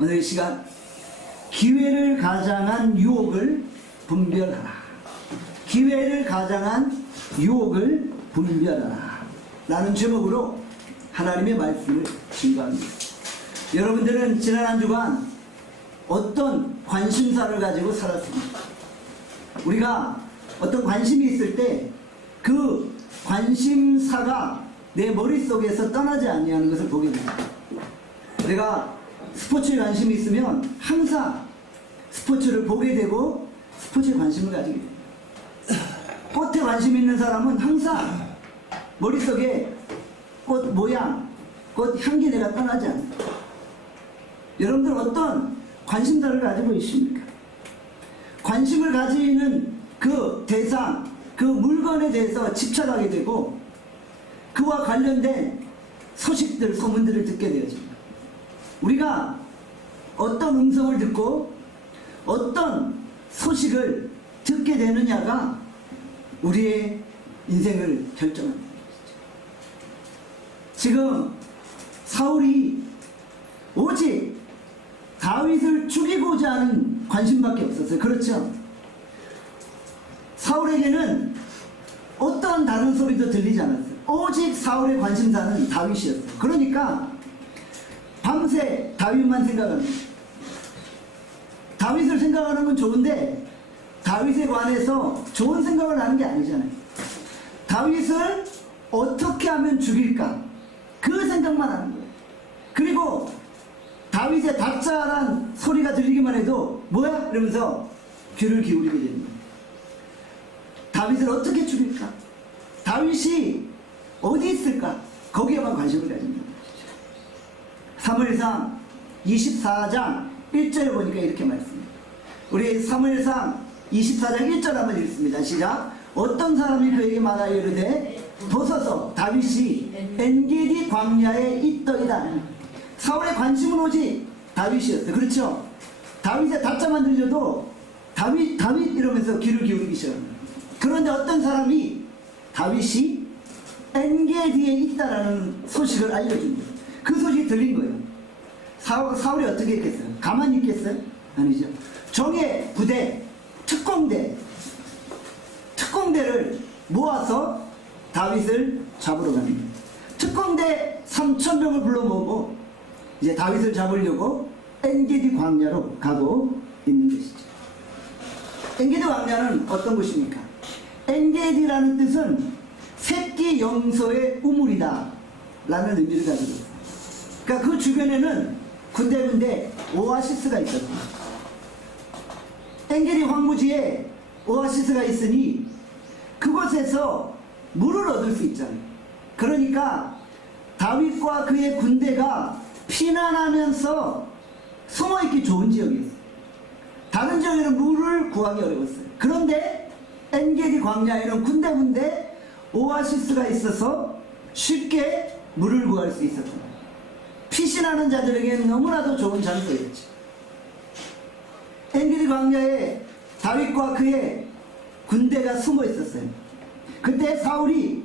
오늘 이 시간 기회를 가장한 유혹을 분별하라. 기회를 가장한 유혹을 분별하라 라는 제목으로 하나님의 말씀을 증거합니다. 여러분들은 지난 한 주간 어떤 관심사를 가지고 살았습니까? 우리가 어떤 관심이 있을 때 그 관심사가 내 머릿속에서 떠나지 아니하는 것을 보게 됩니다. 내가 스포츠에 관심이 있으면 항상 스포츠를 보게 되고 스포츠에 관심을 가지게 됩니다. 꽃에 관심 있는 사람은 항상 머릿속에 꽃 모양, 꽃 향기 내가 떠나지 않습니다. 여러분들 어떤 관심사를 가지고 있습니까? 관심을 가지는 그 대상, 그 물건에 대해서 집착하게 되고 그와 관련된 소식들, 소문들을 듣게 되어집니다. 우리가 어떤 음성을 듣고 어떤 소식을 듣게 되느냐가 우리의 인생을 결정합니다. 지금 사울이 오직 다윗을 죽이고자 하는 관심밖에 없었어요. 그렇죠? 사울에게는 어떤 다른 소리도 들리지 않았어요. 오직 사울의 관심사는 다윗이었어요. 그러니까 밤새 다윗만 생각합니다. 다윗을 생각하는 건 좋은데 다윗에 관해서 좋은 생각을 하는 게 아니잖아요. 다윗을 어떻게 하면 죽일까? 그 생각만 하는 거예요. 그리고 다윗의 다짜란 소리가 들리기만 해도 뭐야? 이러면서 귀를 기울이게 됩니다. 다윗을 어떻게 죽일까? 다윗이 어디 있을까? 거기에만 관심을 가집니다. 사무엘상 24장 1절에 보니까 이렇게 말씀합니다. 우리 사무엘상 24장 1절 한번 읽습니다. 시작. 어떤 사람이 그에게 말하여 이르되 보소서 다윗이 엔게디 광야에 있더이다. 사울의 관심은 오직 다윗이었어요. 그렇죠? 다윗의 다짜만 들려도 다윗 이러면서 귀를 기울이기 시작합니다. 그런데 어떤 사람이 다윗이 엔게디에 있다라는 소식을 알려줍니다. 그 소식이 들린 거예요. 사울이 어떻게 했겠어요? 가만히 있겠어요? 아니죠. 정예 부대, 특공대를 모아서 다윗을 잡으러 갑니다. 특공대 3,000명을 불러 모으고 이제 다윗을 잡으려고 엔게디 광야로 가고 있는 것이죠. 엔게디 광야는 어떤 곳입니까? 엔게디라는 뜻은 새끼 염소의 우물이다 라는 의미를 가지고 있어요. 그러니까 그 주변에는 군데군데 오아시스가 있었습니다. 엔게디 황무지에 오아시스가 있으니 그곳에서 물을 얻을 수 있잖아요. 그러니까 다윗과 그의 군대가 피난하면서 숨어있기 좋은 지역이었어요. 다른 지역에는 물을 구하기 어려웠어요. 그런데 엔게디 광야에는 군데군데 오아시스가 있어서 쉽게 물을 구할 수 있었습니다. 피신하는 자들에게는 너무나도 좋은 장소였죠. 엔게디 광야에 다윗과 그의 군대가 숨어 있었어요. 그때 사울이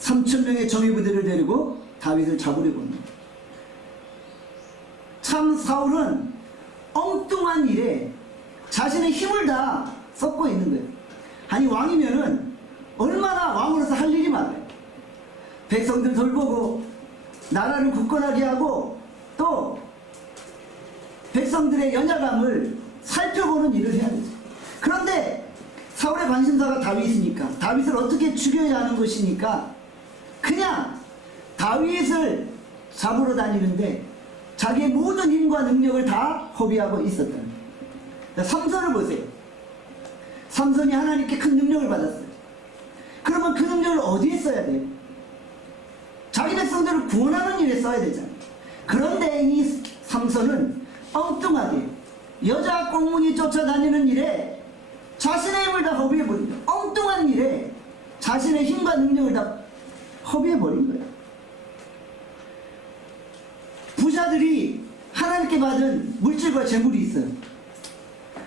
3,000명의 정예부대를 데리고 다윗을 잡으려고 합니다. 참 사울은 엉뚱한 일에 자신의 힘을 다 쏟고 있는 거예요. 아니 왕이면은 얼마나 왕으로서 할 일이 많아요. 백성들 돌보고 나라를 굳건하게 하고 또 백성들의 연약함을 살펴보는 일을 해야 되죠. 그런데 사울의 관심사가 다윗이니까 다윗을 어떻게 죽여야 하는 것이니까 그냥 다윗을 잡으러 다니는데 자기의 모든 힘과 능력을 다 허비하고 있었다는 거예요. 삼손을 보세요. 삼손이 하나님께 큰 능력을 받았어요. 그러면 그 능력을 어디에 써야 돼요? 자기 백성들을 구원하는 일에 써야 되잖아요. 그런데 이 삼손은 엉뚱하게 여자 꽁무니 쫓아다니는 일에 자신의 힘을 다 허비해버린 거예요. 엉뚱한 일에 자신의 힘과 능력을 다 허비해버린 거예요. 부자들이 하나님께 받은 물질과 재물이 있어요.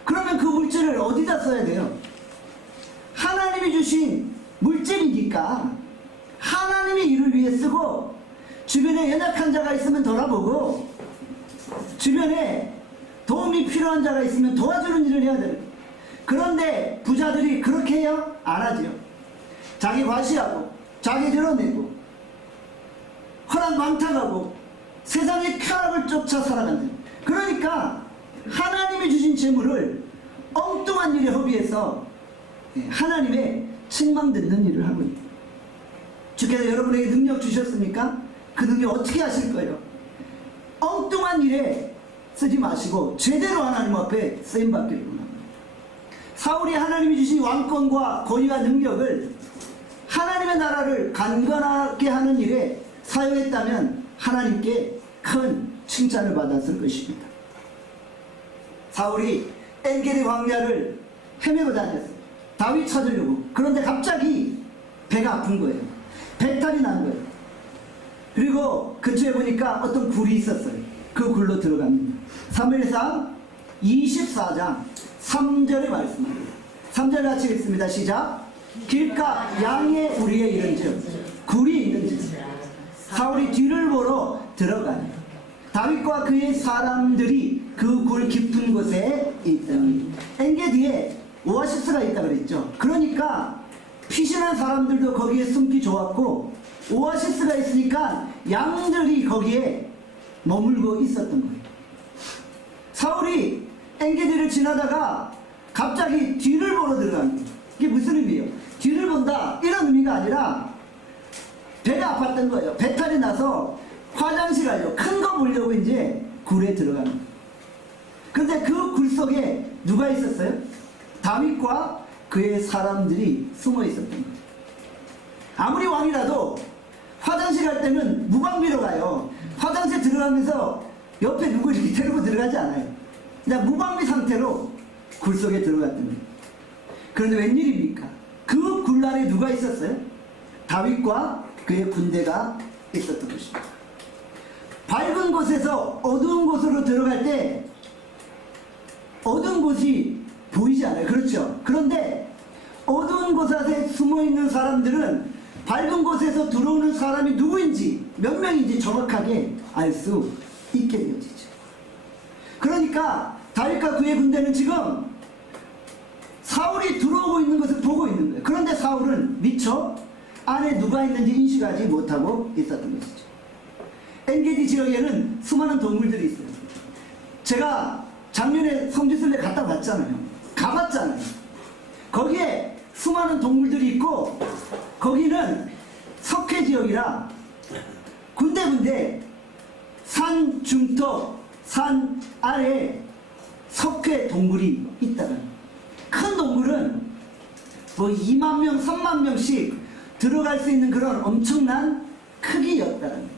그러면 그 물질을 어디다 써야 돼요? 하나님이 주신 물질이니까 하나님의 일을 위해 쓰고 주변에 연약한 자가 있으면 돌아보고 주변에 도움이 필요한 자가 있으면 도와주는 일을 해야 돼요. 그런데 부자들이 그렇게 해요? 안 하죠. 자기 과시하고 자기 드러내고 허랑방탕하고 세상의 쾌락을 쫓아 살아간다. 그러니까 하나님이 주신 재물을 엉뚱한 일에 허비해서 하나님의 책망 듣는 일을 하고 있다. 주께서 여러분에게 능력 주셨습니까? 그 능력 어떻게 하실 거예요? 엉뚱한 일에 쓰지 마시고 제대로 하나님 앞에 쓰임받기를 원합니다. 사울이 하나님이 주신 왕권과 권위와 능력을 하나님의 나라를 강건하게 하는 일에 사용했다면 하나님께 큰 칭찬을 받았을 것입니다. 사울이 엔게디 광야를 헤매고 다녔어요. 다윗 찾으려고. 그런데 갑자기 배가 아픈 거예요. 배탈이 난 거예요. 그리고 근처에 보니까 어떤 굴이 있었어요. 그 굴로 들어갑니다. 사무엘상 24장 3절의 말씀입니다. 3절 같이 읽습니다. 시작. 길가 양의 우리에 이른즉 굴이 있는지 사울이 뒤를 보러 들어가니 다윗과 그의 사람들이 그 굴 깊은 곳에 있더니 엔게디에 오아시스가 있다 그랬죠. 그러니까 피신한 사람들도 거기에 숨기 좋았고 오아시스가 있으니까 양들이 거기에 머물고 있었던 거예요. 사울이 엔게디를 지나다가 갑자기 뒤를 보러 들어갑니다. 이게 무슨 의미예요? 뒤를 본다 이런 의미가 아니라 배가 아팠던 거예요. 배탈이 나서 화장실 가려고 큰 거 보려고 이제 굴에 들어가는 거예요. 근데 그 굴 속에 누가 있었어요? 다윗과 그의 사람들이 숨어 있었던 거예요. 아무리 왕이라도 화장실 갈 때는 무방비로 가요. 화장실 들어가면서 옆에 누구 이렇게 데리고 들어가지 않아요. 그냥 무방비 상태로 굴 속에 들어갔던 거예요. 그런데 웬일입니까? 그 굴 안에 누가 있었어요? 다윗과 그의 군대가 있었던 것입니다. 밝은 곳에서 어두운 곳으로 들어갈 때 어두운 곳이 보이지 않아요. 그렇죠? 그런데 어두운 곳에 숨어있는 사람들은 밝은 곳에서 들어오는 사람이 누구인지 몇 명인지 정확하게 알 수 있게 되어지죠. 그러니까 다윗과 그의 군대는 지금 사울이 들어오고 있는 것을 보고 있는 거예요. 그런데 사울은 미처 안에 누가 있는지 인식하지 못하고 있었던 것이죠. 엔게디 지역에는 수많은 동물들이 있어요. 제가 작년에 성지순례 갔다 왔잖아요. 가봤잖아요. 거기에 수많은 동물들이 있고 거기는 석회 지역이라 군데군데 산 중턱, 산 아래에 석회 동굴이 있다는. 큰 동굴은 뭐 2만 명, 3만 명씩 들어갈 수 있는 그런 엄청난 크기였다는.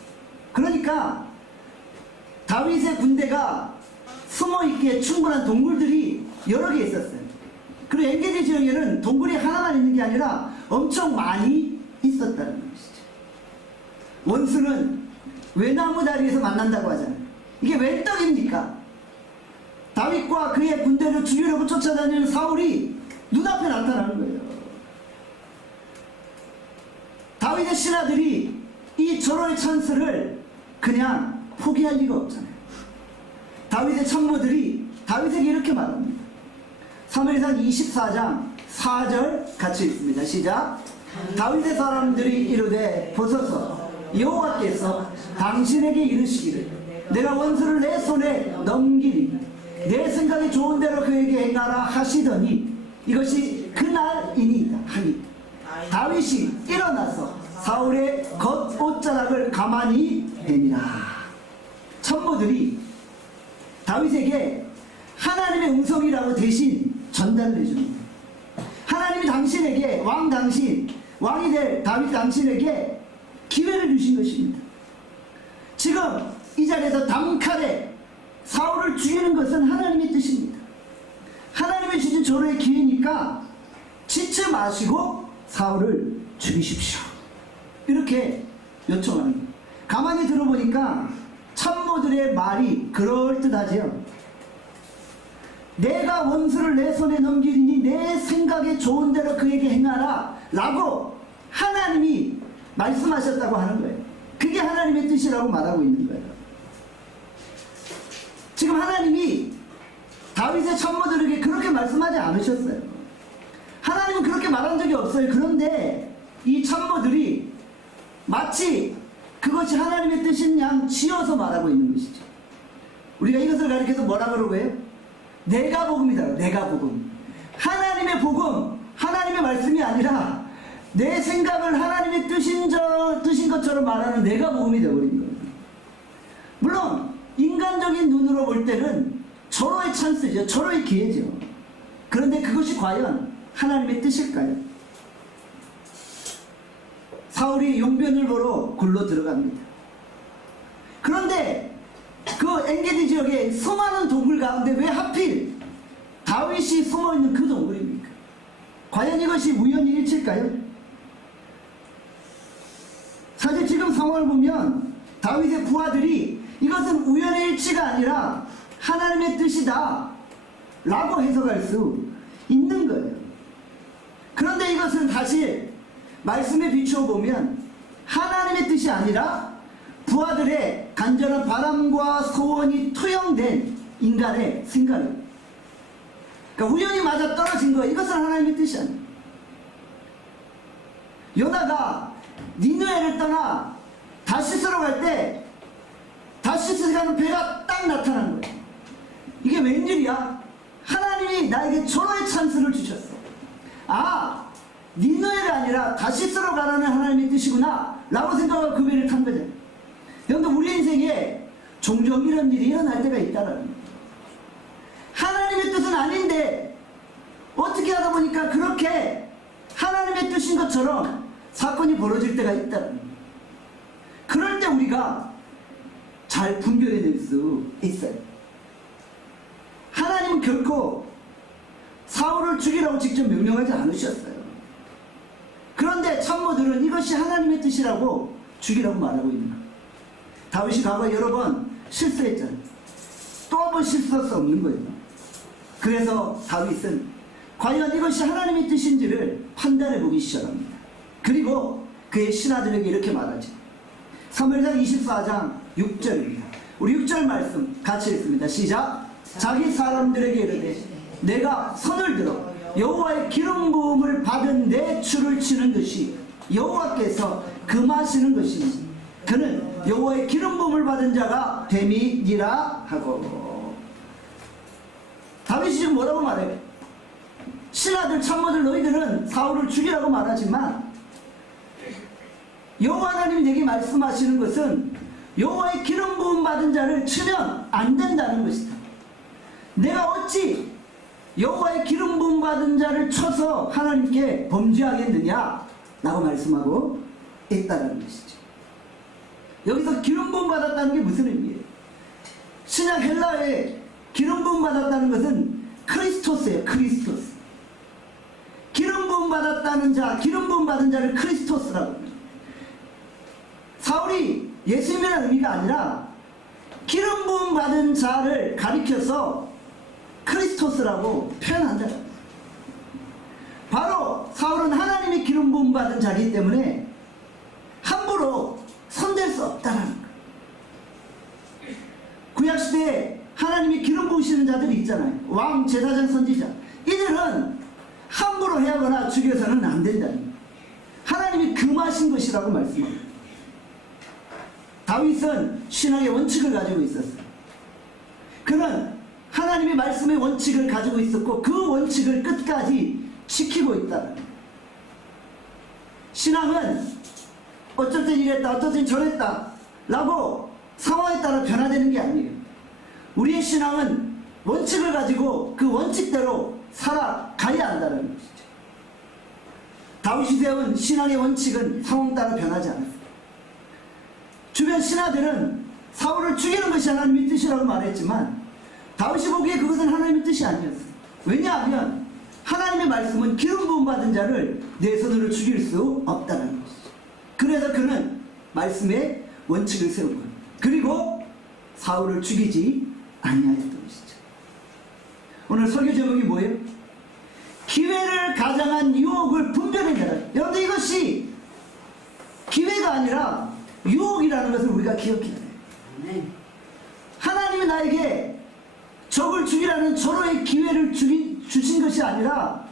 그러니까 다윗의 군대가 숨어있기에 충분한 동굴들이 여러 개 있었어요. 그리고 엔게디 지역에는 동굴이 하나만 있는 게 아니라 엄청 많이 있었다는 것이죠. 원수는 외나무 다리에서 만난다고 하잖아요. 이게 웬 떡입니까? 다윗과 그의 군대를 죽이려고 쫓아다니는 사울이 눈앞에 나타나는 거예요. 다윗의 신하들이 이 절호의 찬스를 그냥 포기할 리가 없잖아요. 다윗의 참모들이 다윗에게 이렇게 말합니다. 사무엘상 24장 4절 같이 읽습니다. 시작. 다윗의 사람들이 이르되 보소서 여호와께서 당신에게 이르시기를 내가 원수를 내 손에 넘기리니 내 생각이 좋은 대로 그에게 행하라 하시더니 이것이 그날이니이다 하니 다윗이 일어나서 사울의 겉옷자락을 가만히 베니라. 참모들이 다윗에게 하나님의 음성이라고 대신 전달을 해줍니다. 하나님이 당신에게 왕이 될 다윗 당신에게 기회를 주신 것입니다. 지금 이 자리에서 단칼에 사울을 죽이는 것은 하나님의 뜻입니다. 하나님이 주신 절호의 기회니까 지체 마시고 사울을 죽이십시오. 이렇게 요청하는 거예요. 가만히 들어보니까 참모들의 말이 그럴듯하지요. 내가 원수를 내 손에 넘기리니 내 생각에 좋은 대로 그에게 행하라 라고 하나님이 말씀하셨다고 하는 거예요. 그게 하나님의 뜻이라고 말하고 있는 거예요. 지금 하나님이 다윗의 참모들에게 그렇게 말씀하지 않으셨어요. 하나님은 그렇게 말한 적이 없어요. 그런데 이 참모들이 마치 그것이 하나님의 뜻인 양 지어서 말하고 있는 것이죠. 우리가 이것을 가리켜서 뭐라 그러고 해요? 내가 복음이다. 내가 복음. 하나님의 복음, 하나님의 말씀이 아니라 내 생각을 하나님의 뜻인 것처럼 말하는 내가 복음이 되어버린 거예요. 물론 인간적인 눈으로 볼 때는 절호의 찬스죠. 절호의 기회죠. 그런데 그것이 과연 하나님의 뜻일까요? 사울이 용변을 보러 굴로 들어갑니다. 그런데 그 엔게디 지역에 수많은 동굴 가운데 왜 하필 다윗이 숨어있는 그 동굴입니까? 과연 이것이 우연히 일치일까요? 사실 지금 상황을 보면 다윗의 부하들이 이것은 우연의 일치가 아니라 하나님의 뜻이다 라고 해석할 수 있는 거예요. 그런데 이것은 사실 말씀에 비추어 보면 하나님의 뜻이 아니라 부하들의 간절한 바람과 소원이 투영된 인간의 생각이에요. 그러니까 우연히 맞아 떨어진 거예요. 이것은 하나님의 뜻이 아니에요. 요나가 니느웨를 떠나 다시스로 갈 때 다시스 가는 배가 딱 나타난 거예요. 이게 웬일이야? 하나님이 나에게 절호의 찬스를 주셨어. 아, 니느웨가 아니라 다시스로 가라는 하나님의 뜻이구나 라고 생각하고 그 배를 탄 거죠. 여러분들 우리 인생에 종종 이런 일이 일어날 때가 있다는 거예요. 하나님의 뜻은 아닌데 어떻게 하다 보니까 그렇게 하나님의 뜻인 것처럼 사건이 벌어질 때가 있다는 거예요. 그럴 때 우리가 잘 분별해낼 수 있어요. 하나님은 결코 사울을 죽이라고 직접 명령하지 않으셨어요. 그런데 참모들은 이것이 하나님의 뜻이라고 죽이라고 말하고 있는 거예요. 다윗이 과거에 여러 번 실수했잖아요. 또 한 번 실수할 수 없는 거예요. 그래서 다윗은 과연 이것이 하나님의 뜻인지를 판단해 보기 시작합니다. 그리고 그의 신하들에게 이렇게 말하죠. 사무엘상 24장 6절입니다. 우리 6절 말씀 같이 읽습니다. 시작. 자기 사람들에게 이르되 내가 손을 들어 여호와의 기름 부음을 받은 내 줄을 치는 듯이 여호와께서 금하시는 것이니 그는 여호와의 기름 부음을 받은 자가 됨이니라 하고. 다윗이 지금 뭐라고 말해요? 신하들 참모들 너희들은 사울을 죽이라고 말하지만 여호와 하나님이 내게 말씀하시는 것은 여호와의 기름 부음 받은 자를 치면 안 된다는 것이다. 내가 어찌 여호와의 기름 부음 받은 자를 쳐서 하나님께 범죄하겠느냐 라고 말씀하고 있다는 것이죠. 여기서 기름 부음 받았다는 게 무슨 의미예요? 신약 헬라에 기름 부음 받았다는 것은 크리스토스예요. 크리스토스. 기름 부음 받았다는 자, 기름 부음 받은 자를 크리스토스라고 합니다. 사울이 예수님이라는 의미가 아니라 기름 부음 받은 자를 가리켜서 크리스토스라고 표현한다. 바로 사울은 하나님의 기름 부음 받은 자이기 때문에 함부로 손댈 수 없다는 거예요. 구약시대에 하나님이 기름 부으시는 자들이 있잖아요. 왕, 제사장, 선지자. 이들은 함부로 해하거나 죽여서는 안 된다는 거예요. 하나님이 금하신 것이라고 말씀합니다. 다윗은 신앙의 원칙을 가지고 있었어요. 그는 하나님의 말씀의 원칙을 가지고 있었고 그 원칙을 끝까지 지키고 있다는 거예요. 신앙은 어쩔 땐 이랬다 어쩔 땐 저랬다 라고 상황에 따라 변화되는 게 아니에요. 우리의 신앙은 원칙을 가지고 그 원칙대로 살아가야 한다는 것이죠. 다윗이 세운 신앙의 원칙은 상황 따라 변하지 않았어요. 주변 신하들은 사울을 죽이는 것이 하나님의 뜻이라고 말했지만 다윗이 보기에 그것은 하나님의 뜻이 아니었어요. 왜냐하면 하나님의 말씀은 기름 부음 받은 자를 내 손으로 죽일 수 없다는 것이죠. 그래서 그는 말씀의 원칙을 세운 거예요. 그리고 사울을 죽이지 아니하였던 것이죠. 오늘 설교 제목이 뭐예요? 기회를 가장한 유혹을 분별해내라. 여러분들 이것이 기회가 아니라 유혹이라는 것을 우리가 기억해야 돼요. 하나님이 나에게 하나님께서는 절호의 기회를 주신 것이 아니라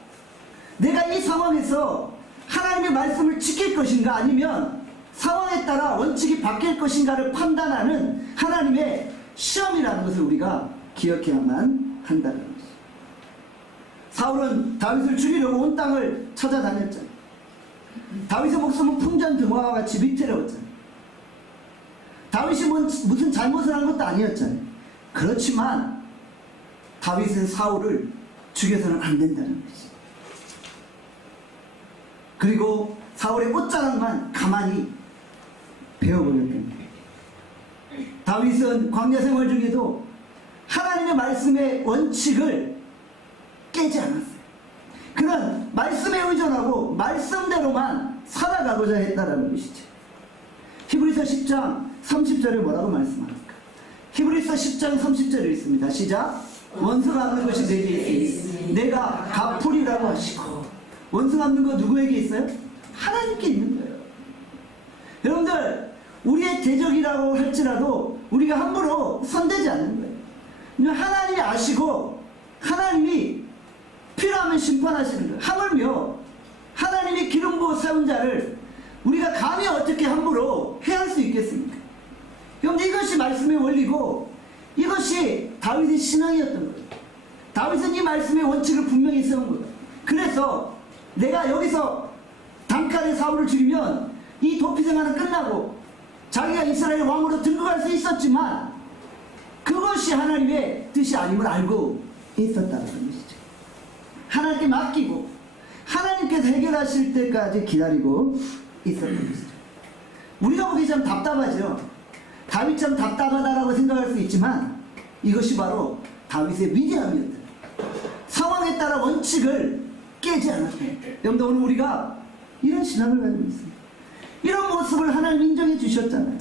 내가 이 상황에서 하나님의 말씀을 지킬 것인가 아니면 상황에 따라 원칙이 바뀔 것인가를 판단하는 하나님의 시험이라는 것을 우리가 기억해야만 한다는 것이죠. 사울은 다윗을 죽이려고 온 땅을 찾아다녔잖아요. 다윗의 목숨은 풍전등화와 같이 위태로웠잖아요. 다윗이 무슨 잘못을 한 것도 아니었잖아요. 그렇지만 다윗은 사울을 죽여서는 안 된다는 것이죠. 그리고 사울의 옷자락만 가만히 베어버렸던 거예요. 다윗은 광야 생활 중에도 하나님의 말씀의 원칙을 깨지 않았어요. 그는 말씀에 의존하고 말씀대로만 살아가고자 했다라는 것이죠. 히브리서 10장 30절에 뭐라고 말씀합니까? 히브리서 10장 30절에 있습니다. 시작. 원수가 없는 것이 내게 있으니 내가 갚으리라고 하시고. 원수가 없는 거 누구에게 있어요? 하나님께 있는 거예요. 여러분들, 우리의 대적이라고 할지라도 우리가 함부로 손대지 않는 거예요. 하나님이 아시고 하나님이 필요하면 심판하시는 거예요. 하물며 하나님이 기름 부어 세운 자를 우리가 감히 어떻게 함부로 해할 수 있겠습니까? 여러분들, 이것이 말씀의 원리고 이것이 다윗의 신앙이었던 거예요. 다윗은 이 말씀의 원칙을 분명히 세운 거예요. 그래서 내가 여기서 단칼에 사울을 죽이면 이 도피 생활은 끝나고 자기가 이스라엘 왕으로 등극할 수 있었지만 그것이 하나님의 뜻이 아님을 알고 있었다는 것이죠. 하나님께 맡기고 하나님께서 해결하실 때까지 기다리고 있었던 것이죠. 우리가 보기 참 답답하죠. 다윗 참 답답하다라고 생각할 수 있지만 이것이 바로 다윗의 위대함이었다. 상황에 따라 원칙을 깨지 않았다. 여러분들, 오늘 우리가 이런 신앙을 가지고 있습니다. 이런 모습을 하나님 인정해 주셨잖아요.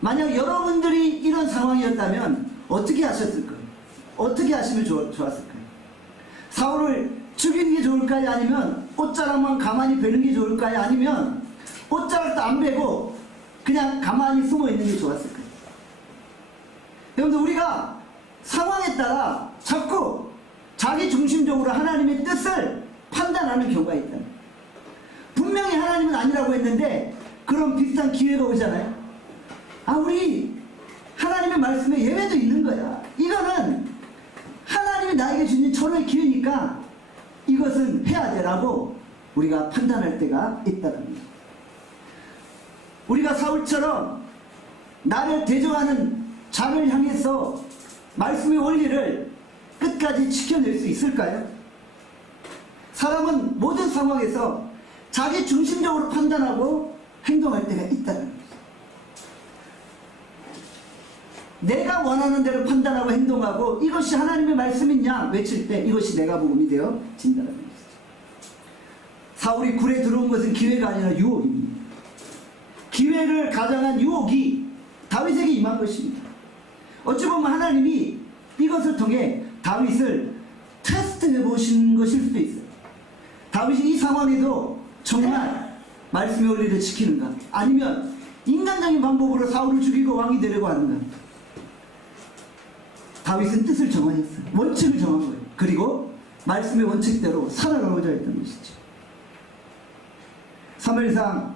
만약 여러분들이 이런 상황이었다면 어떻게 하셨을 거예요? 어떻게 하시면 좋았을 거예요? 사울을 죽이는 게 좋을까요? 아니면 옷자락만 가만히 베는 게 좋을까요? 아니면 옷자락도 안 베고 그냥 가만히 숨어 있는 게 좋았을 거예요? 여러분들, 우리가 상황에 따라 자꾸 자기 중심적으로 하나님의 뜻을 판단하는 경우가 있다. 분명히 하나님은 아니라고 했는데 그런 비슷한 기회가 오잖아요. 아, 우리 하나님의 말씀에 예외도 있는 거야. 이거는 하나님이 나에게 주는 절호의 기회니까 이것은 해야 되라고 우리가 판단할 때가 있다는 거죠. 우리가 사울처럼 나를 대적하는 자를 향해서 말씀의 원리를 끝까지 지켜낼 수 있을까요? 사람은 모든 상황에서 자기 중심적으로 판단하고 행동할 때가 있다는 거죠. 내가 원하는 대로 판단하고 행동하고 이것이 하나님의 말씀이냐 외칠 때 이것이 내가 복음이 되어진다는 것이죠. 사울이 굴에 들어온 것은 기회가 아니라 유혹입니다. 기회를 가장한 유혹이 다윗에게 임한 것입니다. 어찌 보면 하나님이 이것을 통해 다윗을 테스트해 보시는 것일 수도 있어요. 다윗이 이 상황에도 정말 말씀의 원리를 지키는가, 아니면 인간적인 방법으로 사울을 죽이고 왕이 되려고 하는가. 다윗은 뜻을 정하였어요. 원칙을 정한 거예요. 그리고 말씀의 원칙대로 살아가고자 했던 것이죠. 사무엘상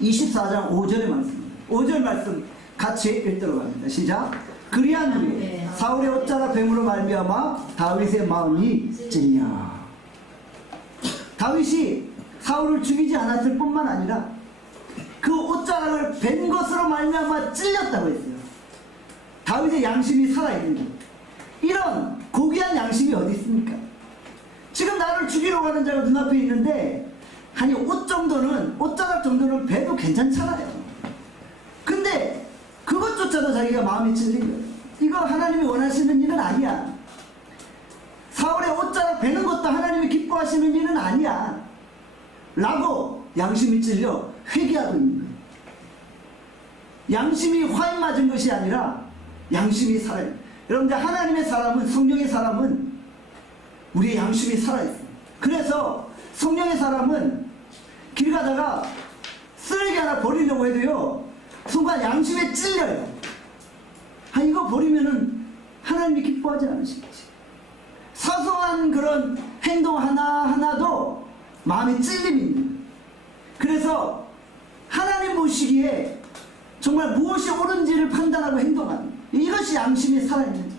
24장 5절의 말씀입니다. 5절 말씀 같이 읽도록 합니다. 시작. 그리한 후에 사울의 옷자락 뱀으로 말미암아 다윗의 마음이 찔려. 다윗이 사울을 죽이지 않았을 뿐만 아니라 그 옷자락을 벤 것으로 말미암아 찔렸다고 했어요. 다윗의 양심이 살아있는 것. 이런 고귀한 양심이 어디 있습니까? 지금 나를 죽이러 가는 자가 눈앞에 있는데 아니 옷자락 정도는 배도 괜찮잖아요. 근데 그것조차도 자기가 마음이 찔린 거예요. 이거 하나님이 원하시는 일은 아니야. 사울의 옷자락 베는 것도 하나님이 기뻐하시는 일은 아니야 라고 양심이 찔려 회개하고 있는 거예요. 양심이 화인 맞은 것이 아니라 양심이 살아요. 여러분들, 하나님의 사람은, 성령의 사람은 우리의 양심이 살아있어요. 그래서 성령의 사람은 길 가다가 쓰레기 하나 버리려고 해도요, 순간 양심에 찔려요. 아, 이거 버리면은 하나님이 기뻐하지 않으시겠지. 사소한 그런 행동 하나하나도 마음에 찔림이 있는 거예요. 그래서 하나님 보시기에 정말 무엇이 옳은지를 판단하고 행동하는, 이것이 양심이 살아있는 거예요.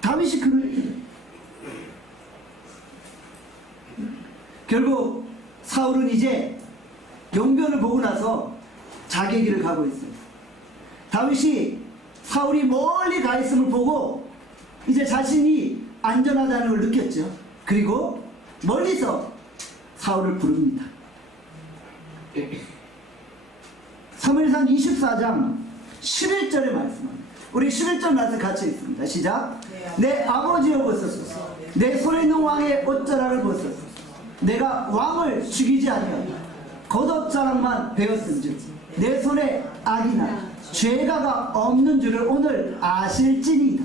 다윗이 그런 일이에요. 결국 사울은 이제 용변을 보고 나서 자기 길을 가고 있어요. 다윗이 사울이 멀리 가 있음을 보고 이제 자신이 안전하다는 걸 느꼈죠. 그리고 멀리서 사울을 부릅니다. 사무엘상 24장 11절의 말씀입니다. 우리 11절 말씀 같이 읽습니다. 시작. 내 아버지여 보소서. 내 손에 있는 왕의 옷자락을 보소서. 내가 왕을 죽이지 아니하고 겉옷자락만 베었은즉 내 손에 악이나 죄가가 없는 줄을 오늘 아실지니이다.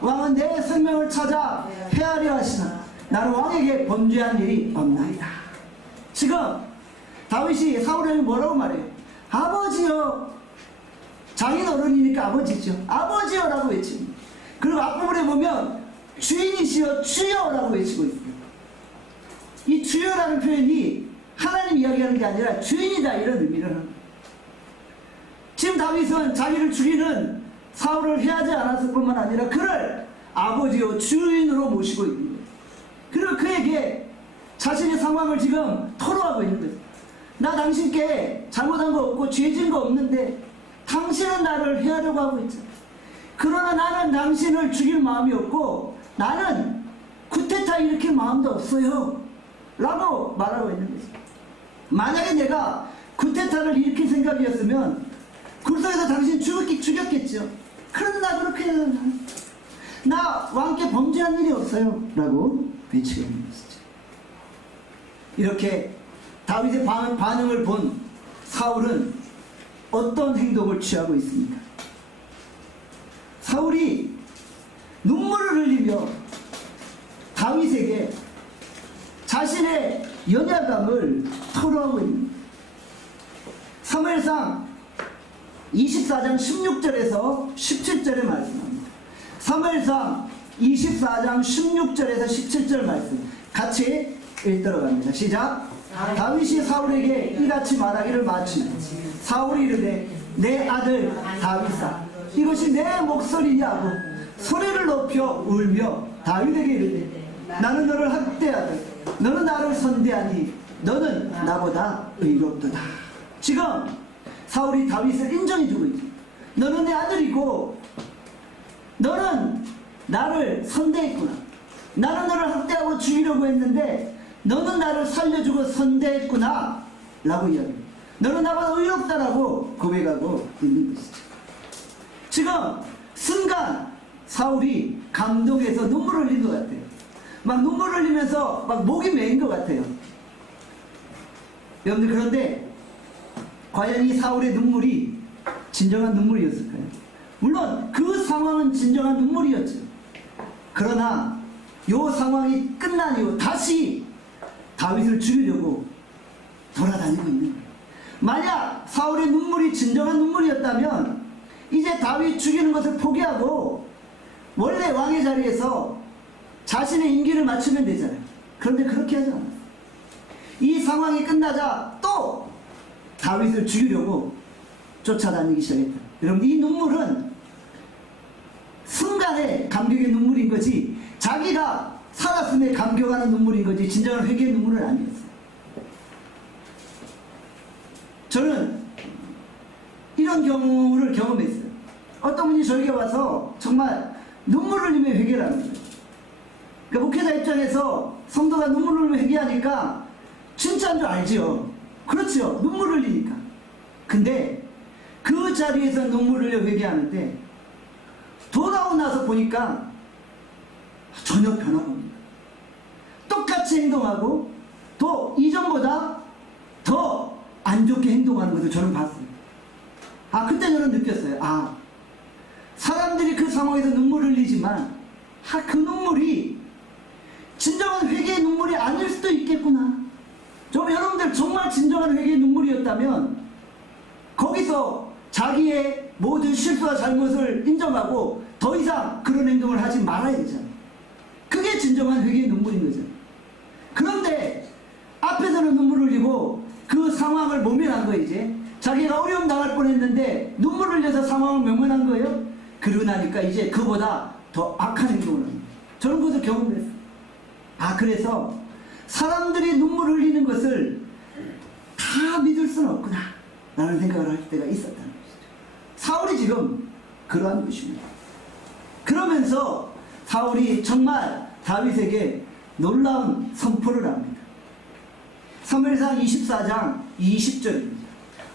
왕은 내 생명을 찾아 해하려 하시나 나는 왕에게 범죄한 일이 없나이다. 지금 다윗이 사울에게 뭐라고 말해요? 아버지여. 장인 어른이니까 아버지죠. 아버지여라고 외칩니다. 그리고 앞부분에 보면 주인이시여 주여라고 외치고 있습니다. 이 주여라는 표현이 하나님 이야기하는 게 아니라 주인이다 이런 의미를 합니다. 지금 다윗은 자기를 죽이는 사울을 해하지 않았을 뿐만 아니라 그를 아버지요 주인으로 모시고 있는 거예요. 그리고 그에게 자신의 상황을 지금 토로하고 있는 거예요. 나 당신께 잘못한 거 없고 죄진 거 없는데 당신은 나를 해하려고 하고 있잖아. 그러나 나는 당신을 죽일 마음이 없고 나는 쿠데타 일으킬 마음도 없어요 라고 말하고 있는 거죠. 만약에 내가 쿠데타를 일으킬 생각이었으면 굴속에서 당신 죽였겠죠. 그런데 나 그렇게 나 왕께 범죄한 일이 없어요 라고 외치고 있는 것이죠. 이렇게 다윗의 반응을 본 사울은 어떤 행동을 취하고 있습니까? 사울이 눈물을 흘리며 다윗에게 자신의 연약함을 토로하고 있는 거예요. 사무엘상 24장 16절에서 17절의 말씀입니다. 사무엘상 24장 16절에서 17절 말씀 같이 읽도록 합니다. 시작. 다윗이 사울에게 이같이 말하기를 마치니 사울이 이르되 내 아들 다윗아 이것이 내 목소리냐고 소리를 높여 울며 다윗에게 이르되 나는 너를 학대하되 너는 나를 선대하니 너는 나보다 의롭도다. 지금 사울이 다윗을 인정해주고 있죠. 너는 내 아들이고 너는 나를 선대했구나. 나는 너를 학대하고 죽이려고 했는데 너는 나를 살려주고 선대했구나 라고 이야기합니다. 너는 나보다 의롭다라고 고백하고 있는 것이죠. 지금 순간 사울이 감동해서 눈물을 흘린 것 같아요. 막 눈물을 흘리면서 막 목이 메인 것 같아요. 여러분들 그런데 과연 이 사울의 눈물이 진정한 눈물이었을까요? 물론 그 상황은 진정한 눈물이었죠. 그러나 이 상황이 끝난 이후 다시 다윗을 죽이려고 돌아다니고 있는 거예요. 만약 사울의 눈물이 진정한 눈물이었다면 이제 다윗 죽이는 것을 포기하고 원래 왕의 자리에서 자신의 임기를 마치면 되잖아요. 그런데 그렇게 하지 않았어요. 이 상황이 끝나자 또 다윗을 죽이려고 쫓아다니기 시작했다. 여러분 이 눈물은 순간의 감격의 눈물인 거지 자기가 살았음에 감격하는 눈물인 거지 진정한 회개의 눈물은 아니었어요. 저는 이런 경우를 경험했어요. 어떤 분이 저에게 와서 정말 눈물을 흘리며 회개를 하는 거예요. 그러니까 목회자 입장에서 성도가 눈물을 흘리며 회개하니까 진짜인 줄 알죠. 그렇죠. 눈물을 흘리니까. 근데 그 자리에서 눈물을 흘려 회개하는데 돌아오고 나서 보니까 전혀 변화가 없습니다. 똑같이 행동하고 또 이전보다 더 안 좋게 행동하는 것을 저는 봤어요. 그때 저는 느꼈어요. 사람들이 그 상황에서 눈물을 흘리지만 그 눈물이 진정한 회개의 눈물이 아닐 수도 있겠구나. 여러분들 정말 진정한 회개의 눈물이었다면 거기서 자기의 모든 실수와 잘못을 인정하고 더 이상 그런 행동을 하지 말아야 되잖아요. 그게 진정한 회개의 눈물인 거죠. 그런데 앞에서는 눈물을 흘리고 그 상황을 모면한 거예요. 이제 자기가 어려움 당할 뻔했는데 눈물을 흘려서 상황을 모면한 거예요. 그러고 나니까 이제 그보다 더 악한 행동을 합니다. 저런 것을 경험했어요. 그래서 사람들이 눈물을 흘리는 것을 다 믿을 수는 없구나 라는 생각을 할 때가 있었다는 것이죠. 사울이 지금 그러한 것입니다. 그러면서 사울이 정말 다윗에게 놀라운 선포를 합니다. 사무엘상 24장 20절입니다.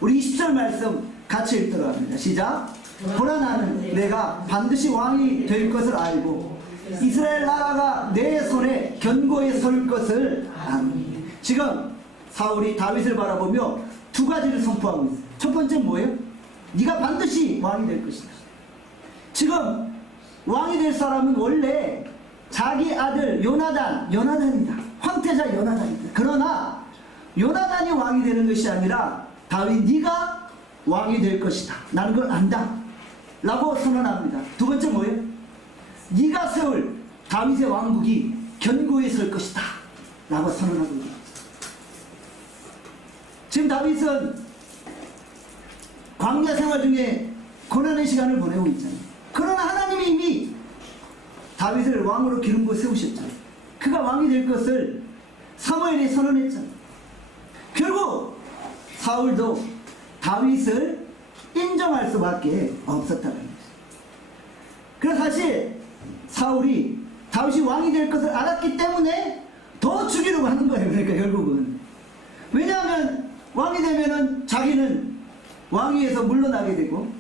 우리 20절 말씀 같이 읽도록 합니다. 시작. 보라 나는 내가 반드시 왕이 될 것을 알고 이스라엘 나라가 내 손에 견고히 설 것을 아노니. 지금 사울이 다윗을 바라보며 두 가지를 선포하고 있어요. 첫 번째는 뭐예요? 네가 반드시 왕이 될 것이다. 지금 왕이 될 사람은 원래 자기 아들 요나단이다. 황태자 요나단이다. 그러나 요나단이 왕이 되는 것이 아니라 다윗 네가 왕이 될 것이다. 나는 그걸 안다 라고 선언합니다. 두 번째 뭐예요? 네가 세울 다윗의 왕국이 견고히 설 것이다 라고 선언하고 있습니다. 지금 다윗은 광야 생활 중에 고난의 시간을 보내고 있잖아요. 그러나 하나님이 이미 다윗을 왕으로 기름부어 세우셨잖아요. 그가 왕이 될 것을 사무엘이 선언했잖아요. 결국 사울도 다윗을 인정할 수밖에 없었다는 것이죠. 그래서 사실 사울이 다윗이 왕이 될 것을 알았기 때문에 더 죽이려고 하는 거예요. 그러니까 결국은. 왜냐하면 왕이 되면은 자기는 왕위에서 물러나게 되고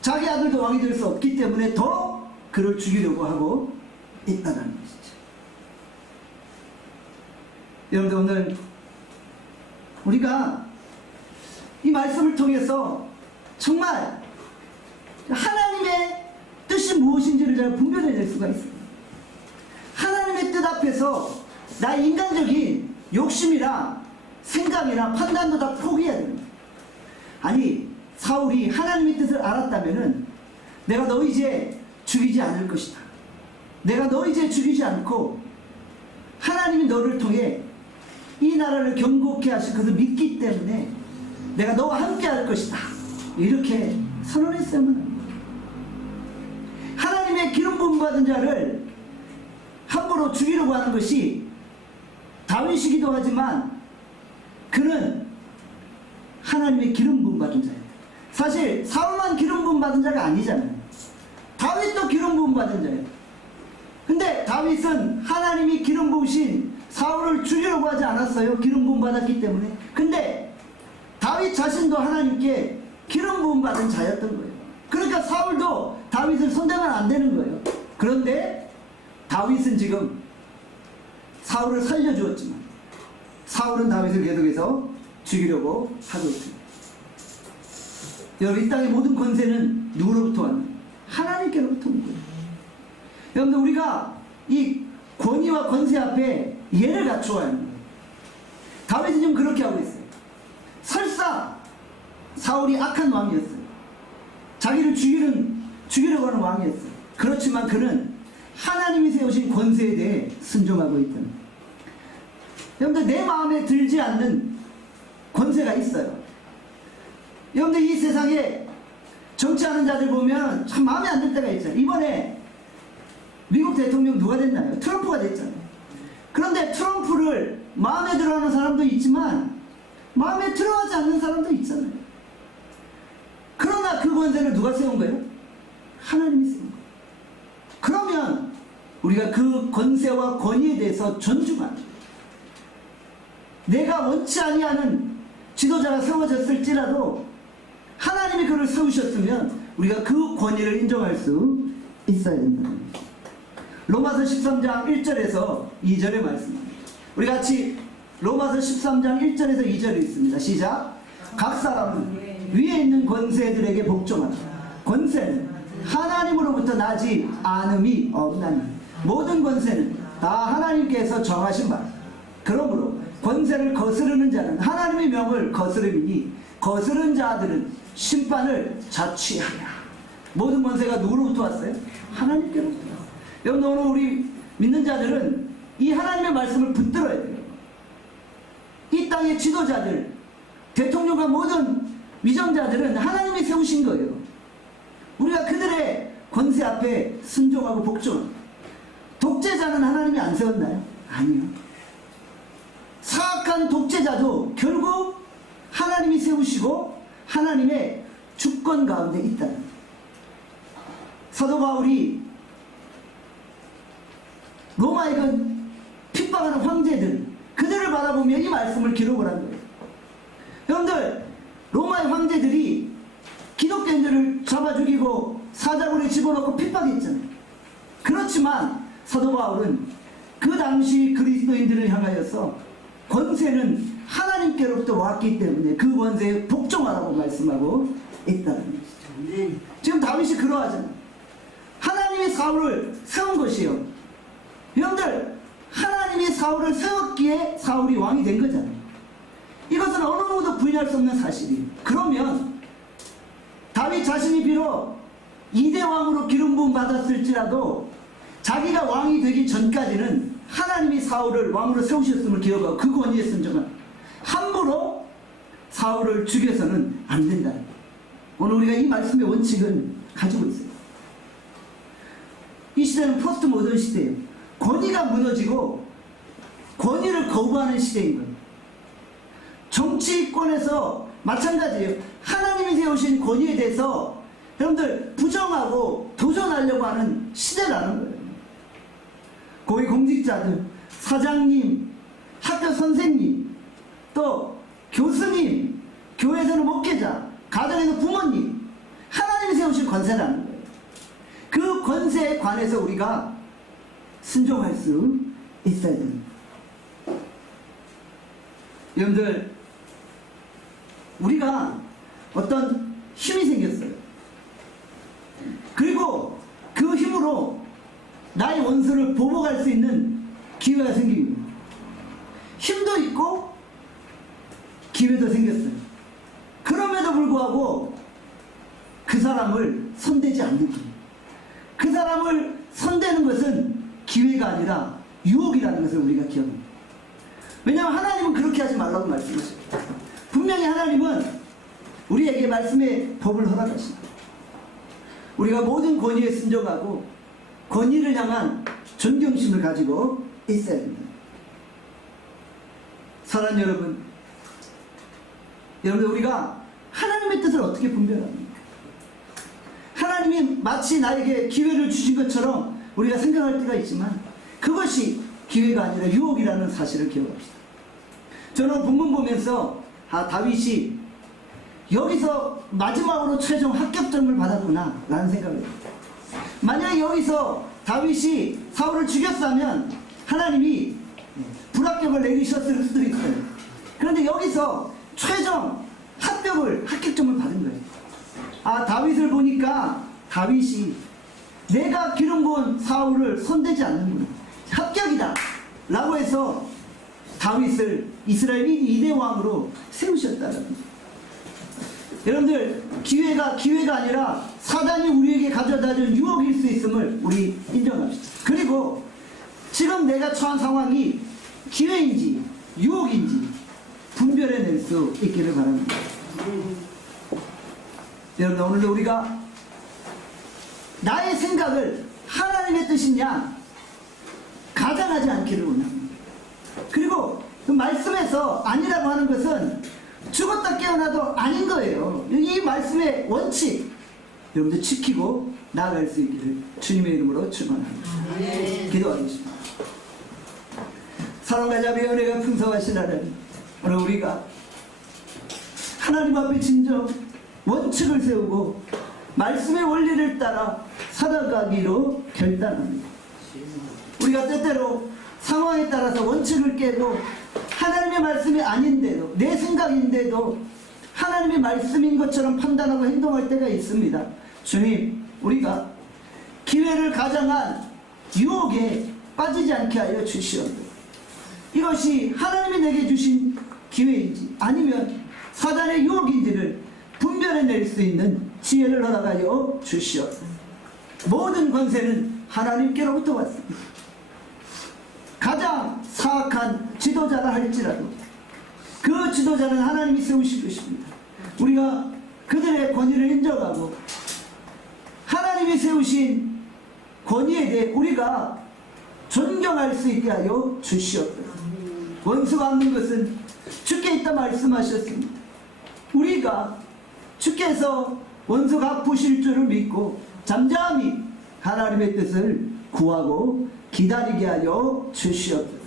자기 아들도 왕이 될 수 없기 때문에 더 그를 죽이려고 하고 있다는 것이죠. 여러분들 오늘 우리가 이 말씀을 통해서 정말 하나님의 뜻이 무엇인지를 잘 분별해낼 수가 있습니다. 하나님의 뜻 앞에서 나의 인간적인 욕심이나 생각이나 판단도 다 포기해야 됩니다. 아니 사울이 하나님의 뜻을 알았다면은 내가 너 이제 죽이지 않을 것이다. 내가 너 이제 죽이지 않고 하나님이 너를 통해 이 나라를 견고케 하실 것을 믿기 때문에 내가 너와 함께 할 것이다. 이렇게 선언했어야만 합니다. 하나님의 기름 부음 받은 자를 함부로 죽이려고 하는 것이 다윗이기도 하지만 그는 하나님의 기름 부음 받은 자예요. 사실 사울만 기름 부음 받은 자가 아니잖아요. 다윗도 기름 부음 받은 자예요. 근데 다윗은 하나님이 기름 부으신 사울을 죽이려고 하지 않았어요. 기름 부음 받았기 때문에. 근데 다윗 자신도 하나님께 기름 부음 받은 자였던 거예요. 그러니까 사울도 다윗을 손대면 안 되는 거예요. 그런데 다윗은 지금 사울을 살려주었지만 사울은 다윗을 계속해서 죽이려고 하고 있습니다. 여러분 이 땅의 모든 권세는 누구로부터 왔나요? 하나님께로부터 온 거예요. 여러분들 우리가 이 권위와 권세 앞에 예를 갖추어야 합니다. 다윗은 지금 그렇게 하고 있어요. 설사 사울이 악한 왕이었어요. 자기를 죽이려고 하는 왕이었어요. 그렇지만 그는 하나님이 세우신 권세에 대해 순종하고 있다는 거예요. 여러분들 내 마음에 들지 않는 권세가 있어요. 여러분들 이 세상에 정치하는 자들 보면 참 마음에 안 들 때가 있잖아요. 이번에 미국 대통령 누가 됐나요? 트럼프가 됐잖아요. 그런데 트럼프를 마음에 들어하는 사람도 있지만 마음에 들어하지 않는 사람도 있잖아요. 그러나 그 권세를 누가 세운 거예요? 하나님이 세운 거예요. 그러면 우리가 그 권세와 권위에 대해서 존중하는 거예요. 내가 원치 아니하는 지도자가 세워졌을지라도 하나님이 그를 세우셨으면 우리가 그 권위를 인정할 수 있어야 된다는 거예요. 로마서 13장 1절에서 2절의 말씀입니다. 우리 같이 로마서 13장 1절에서 2절이 있습니다. 시작. 각 사람은 위에 있는 권세들에게 복종하라. 권세는 하나님으로부터 나지 않음이 없나니 모든 권세는 다 하나님께서 정하신 바. 그러므로 권세를 거스르는 자는 하나님의 명을 거스름이니 거스른 자들은 심판을 자취하리라. 모든 권세가 누구로부터 왔어요? 하나님께로부터 왔어요. 여러분 오늘 우리 믿는 자들은 이 하나님의 말씀을 붙들어야 돼요. 이 땅의 지도자들, 대통령과 모든 위정자들은 하나님이 세우신 거예요. 우리가 그들의 권세 앞에 순종하고 복종합니다. 독재자는 하나님이 안 세웠나요? 아니요. 사악한 독재자도 결국 하나님이 세우시고 하나님의 주권 가운데 있다. 사도 바울이 로마의 그 핍박하는 황제들, 그들을 바라보며 이 말씀을 기록을 한 거예요. 여러분들, 로마의 황제들이 기독교인들을 잡아 죽이고 사자굴에 집어넣고 핍박했잖아요. 그렇지만 사도 바울은 그 당시 그리스도인들을 향하여서 권세는 하나님께로부터 왔기 때문에 그 권세에 복종하라고 말씀하고 있다는 것이죠. 지금 다윗이 그러하잖아요. 하나님이 사울을 세운 것이요. 여러분들, 하나님이 사울을 세웠기에 사울이 왕이 된 거잖아요. 이것은 어느 누구도 부인할 수 없는 사실이에요. 그러면 다윗 자신이 비록 2대 왕으로 기름 부음 받았을지라도 자기가 왕이 되기 전까지는 하나님이 사울을 왕으로 세우셨음을 기억하고 그 권위에 순종한, 함부로 사울을 죽여서는 안 된다. 오늘 우리가 이 말씀의 원칙을 가지고 있어요. 이 시대는 포스트 모던 시대예요. 권위가 무너지고 권위를 거부하는 시대인 거예요. 정치권에서 마찬가지예요. 하나님이 세우신 권위에 대해서 여러분들 부정하고 도전하려고 하는 시대라는 거예요. 고위 공직자들, 사장님, 학교 선생님, 또 교수님, 교회에서는 목회자, 가정에서 부모님, 하나님이 세우신 권세라는 거예요. 그 권세에 관해서 우리가 순종할 수 있어야 됩니다. 여러분들, 우리가 어떤 힘이 생겼어요. 그리고 그 힘으로 나의 원수를 보복할 수 있는 기회가 생깁니다. 힘도 있고 기회도 생겼어요. 그럼에도 불구하고 그 사람을 손대지 않는 거예요. 그 사람을 손대는 것은 기회가 아니라 유혹이라는 것을 우리가 기억합니다. 왜냐하면 하나님은 그렇게 하지 말라고 말씀하셨어요. 분명히 하나님은 우리에게 말씀의 법을 허락하십니다. 우리가 모든 권위에 순종하고 권위를 향한 존경심을 가지고 있어야 됩니다. 사랑하는 여러분, 우리가 하나님의 뜻을 어떻게 분별합니까? 하나님이 마치 나에게 기회를 주신 것처럼 우리가 생각할 때가 있지만 그것이 기회가 아니라 유혹이라는 사실을 기억합시다. 저는 본문 보면서 다윗이 여기서 마지막으로 최종 합격점을 받았구나 라는 생각을 해요. 만약에 여기서 다윗이 사울을 죽였다면 하나님이 불합격을 내리셨을 수도 있어요. 그런데 여기서 최종 합격점을 받은 거예요. 다윗을 보니까 다윗이 내가 기름 부은 사울을 손대지 않는구나, 합격이다 라고 해서 다윗을 이스라엘 2대 왕으로 세우셨다는 거죠. 여러분들, 기회가 아니라 사단이 우리에게 가져다준 유혹일 수 있음을 우리 인정합시다. 그리고 지금 내가 처한 상황이 기회인지 유혹인지 분별해낼 수 있기를 바랍니다. 여러분, 오늘도 우리가 나의 생각을 하나님의 뜻이냐 가장하지 않기를 원합니다. 그리고 그 말씀에서 아니라고 하는 것은 죽었다 깨어나도 아닌 거예요. 이 말씀의 원칙 여러분들 지키고 나아갈 수 있기를 주님의 이름으로 축원합니다. 기도하겠습니다. 사랑과 자비의 은혜가 풍성하신 하나님, 오늘 우리가 하나님 앞에 진정 원칙을 세우고 말씀의 원리를 따라 살아가기로 결단합니다. 우리가 때때로 상황에 따라서 원칙을 깨고 하나님의 말씀이 아닌데도, 내 생각인데도 하나님의 말씀인 것처럼 판단하고 행동할 때가 있습니다. 주님, 우리가 기회를 가장한 유혹에 빠지지 않게 하여 주시옵소서. 이것이 하나님이 내게 주신 기회인지 아니면 사단의 유혹인지를 분별해낼 수 있는 지혜를 허락하여 주시옵소서. 모든 권세는 하나님께로부터 왔습니다. 사악한 지도자라 할지라도 그 지도자는 하나님이 세우실 것입니다. 우리가 그들의 권위를 인정하고 하나님이 세우신 권위에 대해 우리가 존경할 수 있게 하여 주시옵소서. 원수가 없는 것은 주께 있다 말씀하셨습니다. 우리가 주께서 원수 갚으실 줄을 믿고 잠잠히 하나님의 뜻을 구하고 기다리게 하여 주시옵소서.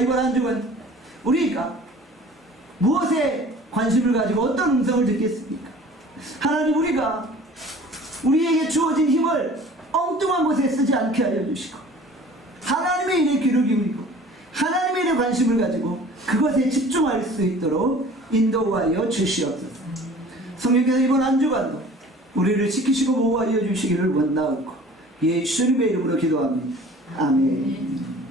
이번 한 주간 우리가 무엇에 관심을 가지고 어떤 음성을 듣겠습니까? 하나님, 우리가 우리에게 주어진 힘을 엉뚱한 곳에 쓰지 않게 하여 주시고 하나님의 일에 귀를 기울이고 하나님의 일에 관심을 가지고 그것에 집중할 수 있도록 인도하여 주시옵소서. 성령께서 이번 한 주간도 우리를 지키시고 보호하여 주시기를 원하옵고 예수님의 이름으로 기도합니다. 아멘.